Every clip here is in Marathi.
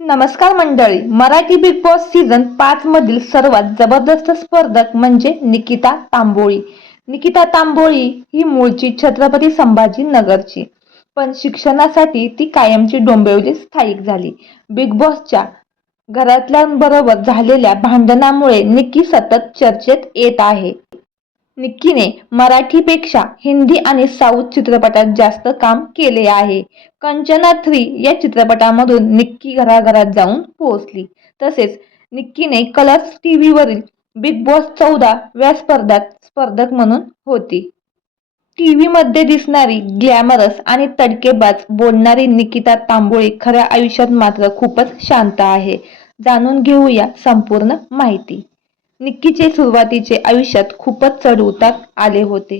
नमस्कार मंडळी. मराठी बिग बॉस सीझन 5 मधील सर्वात जबरदस्त स्पर्धक म्हणजे निकिता तांबोळी. निकिता तांबोळी ही मूळची छत्रपती संभाजी नगरची, पण शिक्षणासाठी ती कायमची डोंबिवलीत स्थायिक झाली. बिग बॉसच्या घरातल्यांबरोबर झालेल्या भांडणामुळे निक्की सतत चर्चेत येत आहे. निक्कीने मराठीपेक्षा हिंदी आणि साऊथ चित्रपटात जास्त काम केले आहे. कंचना 3 या चित्रपटामधून निक्की घराघरात जाऊन पोहोचली. तसेच निक्कीने कलर्स टीव्हीवरील बिग बॉस 14 व्या स्पर्धात स्पर्धक म्हणून होती. टीव्हीमध्ये दिसणारी ग्लॅमरस आणि तडकेबाज बोलणारी निकिता तांबोळी खऱ्या आयुष्यात मात्र खूपच शांत आहे. जाणून घेऊया संपूर्ण माहिती. निक्कीचे सुरुवातीचे आयुष्यात खूपच चढउतार आले होते.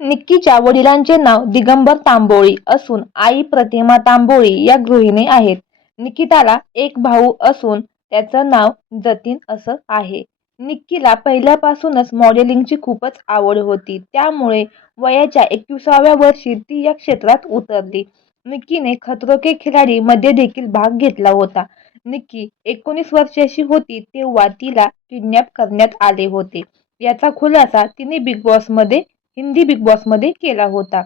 निक्कीच्या वडिलांचे नाव दिगंबर तांबोळी असून आई प्रतिमा तांबोळी या गृहिणी आहेत. निकिताला एक भाऊ असून त्याचं नाव जतीन असं आहे. निक्कीला पहिल्यापासूनच मॉडेलिंगची खूपच आवड होती, त्यामुळे वयाच्या 21व्या वर्षी ती या क्षेत्रात उतरली. निक्कीने खतरों के खिलाडी मध्ये देखील भाग घेतला होता. निक्की 19 वर्षाची होती तेव्हा तिला किडनॅप करण्यात आले होते. याचा खुलासा तिने हिंदी बिग बॉस मध्ये केला होता.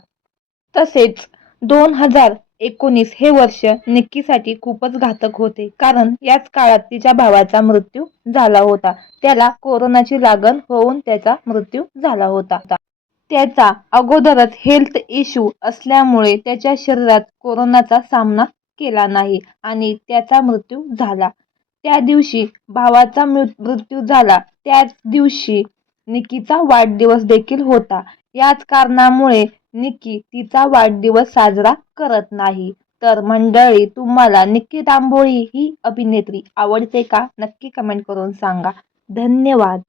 तसेच 2019 हे वर्ष निक्कीसाठी खूपच घातक होते, कारण याच काळात तिच्या भावाचा मृत्यू झाला होता. त्याला कोरोनाची लागण होऊन त्याचा मृत्यू झाला होता. त्याचा अगोदरच हेल्थ इश्यू असल्यामुळे त्याच्या शरीरात कोरोनाचा सामना केला नाही आणि त्याचा मृत्यू झाला. त्या दिवशी भावाचा मृत्यू झाला त्याच दिवशी निक्कीचा वाढदिवस देखील होता. याच कारणामुळे निक्की तिचा वाढदिवस साजरा करत नाही. तर मंडळी, तुम्हाला निक्की तांबोळी ही अभिनेत्री आवडते का? नक्की कमेंट करून सांगा. धन्यवाद.